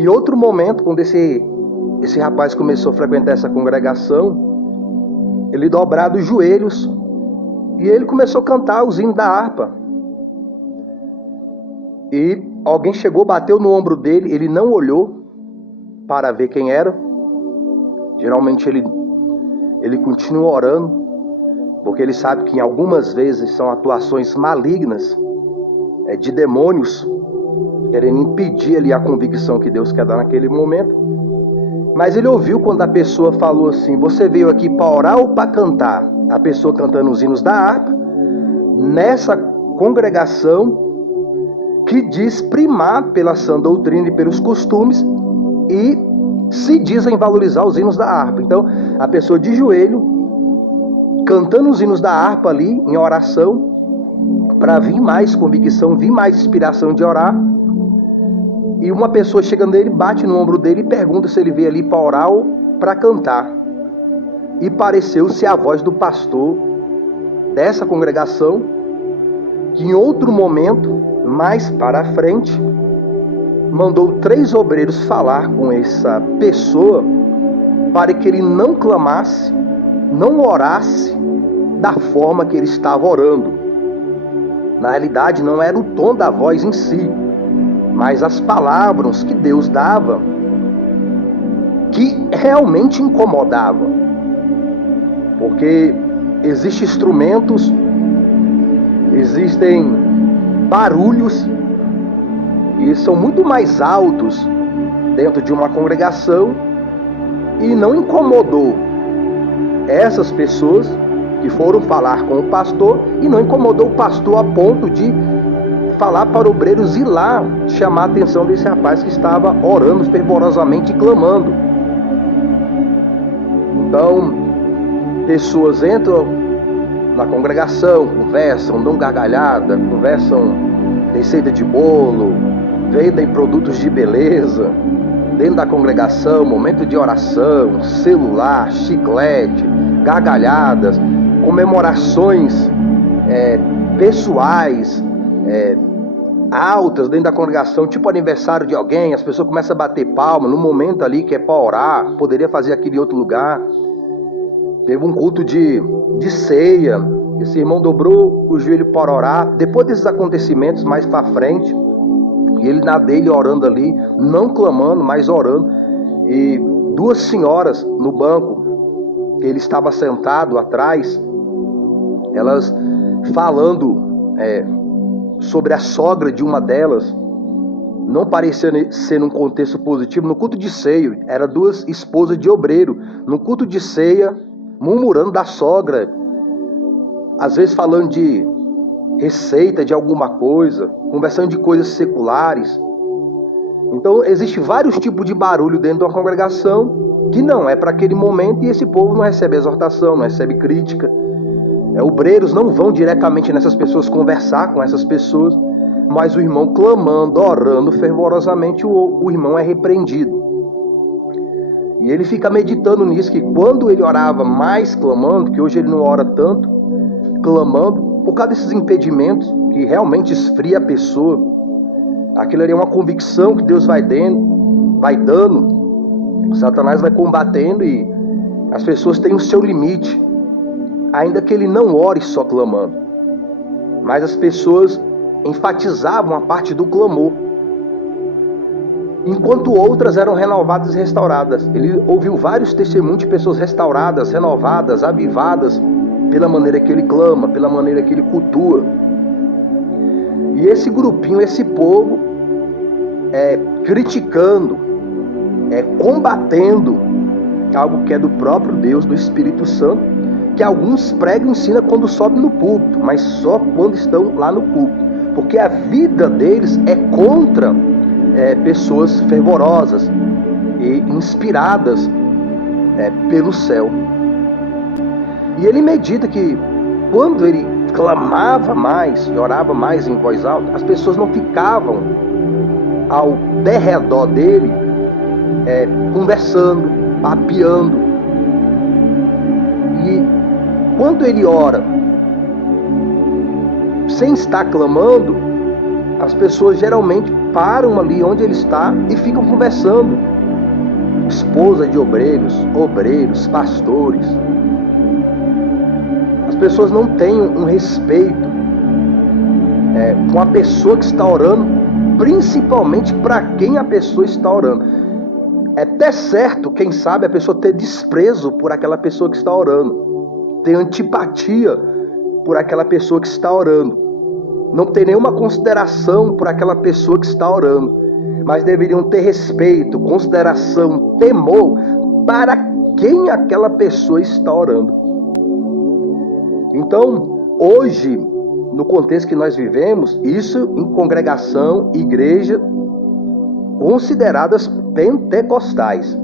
Em outro momento, quando esse rapaz começou a frequentar essa congregação, ele dobrado os joelhos e ele começou a cantar os hinos da harpa. E alguém chegou, bateu no ombro dele, ele não olhou para ver quem era. Geralmente ele continua orando, porque ele sabe que em algumas vezes são atuações malignas de demônios querendo impedir ali a convicção que Deus quer dar naquele momento. Mas ele ouviu quando a pessoa falou assim: você veio aqui para orar ou para cantar? A pessoa cantando os hinos da harpa, nessa congregação que diz primar pela sã doutrina e pelos costumes e se dizem valorizar os hinos da harpa. Então, a pessoa de joelho, cantando os hinos da harpa ali, em oração, para vir mais convicção, vir mais inspiração de orar. E uma pessoa chega nele, bate no ombro dele e pergunta se ele veio ali para orar ou para cantar. E pareceu ser a voz do pastor dessa congregação, que em outro momento, mais para frente, mandou 3 obreiros falar com essa pessoa para que ele não clamasse, não orasse da forma que ele estava orando. Na realidade, não era o tom da voz em si, mas as palavras que Deus dava que realmente incomodavam. Porque existem instrumentos, existem barulhos e são muito mais altos dentro de uma congregação e não incomodou essas pessoas que foram falar com o pastor e não incomodou o pastor a ponto de falar para obreiros ir lá chamar a atenção desse rapaz que estava orando fervorosamente e clamando. Então, pessoas entram na congregação, conversam, dão gargalhada, conversam receita de bolo, vendem produtos de beleza, dentro da congregação, momento de oração, celular, chiclete, gargalhadas, comemorações pessoais, altas dentro da congregação, tipo aniversário de alguém, as pessoas começam a bater palma no momento ali que é para orar, poderia fazer aquilo em outro lugar. Teve um culto de ceia, esse irmão dobrou o joelho para orar, depois desses acontecimentos mais para frente, e ele na dele orando ali, não clamando, mas orando, e 2 senhoras no banco, ele estava sentado atrás, elas falando sobre a sogra de uma delas, não parecia ser num contexto positivo. No culto de ceia, eram 2 esposas de obreiro, no culto de ceia, murmurando da sogra, às vezes falando de receita de alguma coisa, conversando de coisas seculares. Então, existe vários tipos de barulho dentro de uma congregação que não é para aquele momento, e esse povo não recebe exortação, não recebe crítica. Obreiros não vão diretamente nessas pessoas conversar com essas pessoas, mas o irmão clamando, orando fervorosamente, o irmão é repreendido. E ele fica meditando nisso, que quando ele orava mais clamando, que hoje ele não ora tanto, clamando, por causa desses impedimentos que realmente esfria a pessoa, aquilo ali é uma convicção que Deus vai dando, Satanás vai combatendo e as pessoas têm o seu limite, ainda que ele não ore só clamando. Mas as pessoas enfatizavam a parte do clamor, enquanto outras eram renovadas e restauradas. Ele ouviu vários testemunhos de pessoas restauradas, renovadas, avivadas, pela maneira que ele clama, pela maneira que ele cultua. E esse grupinho, esse povo, criticando, combatendo algo que é do próprio Deus, do Espírito Santo, que alguns pregam e ensinam quando sobem no púlpito, mas só quando estão lá no púlpito, porque a vida deles é contra pessoas fervorosas e inspiradas pelo céu. E ele medita que quando ele clamava mais e orava mais em voz alta, as pessoas não ficavam ao derredor dele conversando, papeando. E quando ele ora sem estar clamando, as pessoas geralmente param ali onde ele está e ficam conversando. Esposa de obreiros, pastores. As pessoas não têm um respeito com a pessoa que está orando, principalmente para quem a pessoa está orando. É até certo, quem sabe, a pessoa ter desprezo por aquela pessoa que está orando, ter antipatia por aquela pessoa que está orando, não ter nenhuma consideração por aquela pessoa que está orando, mas deveriam ter respeito, consideração, temor para quem aquela pessoa está orando. Então, hoje, no contexto que nós vivemos, isso em congregação, igreja, consideradas pentecostais.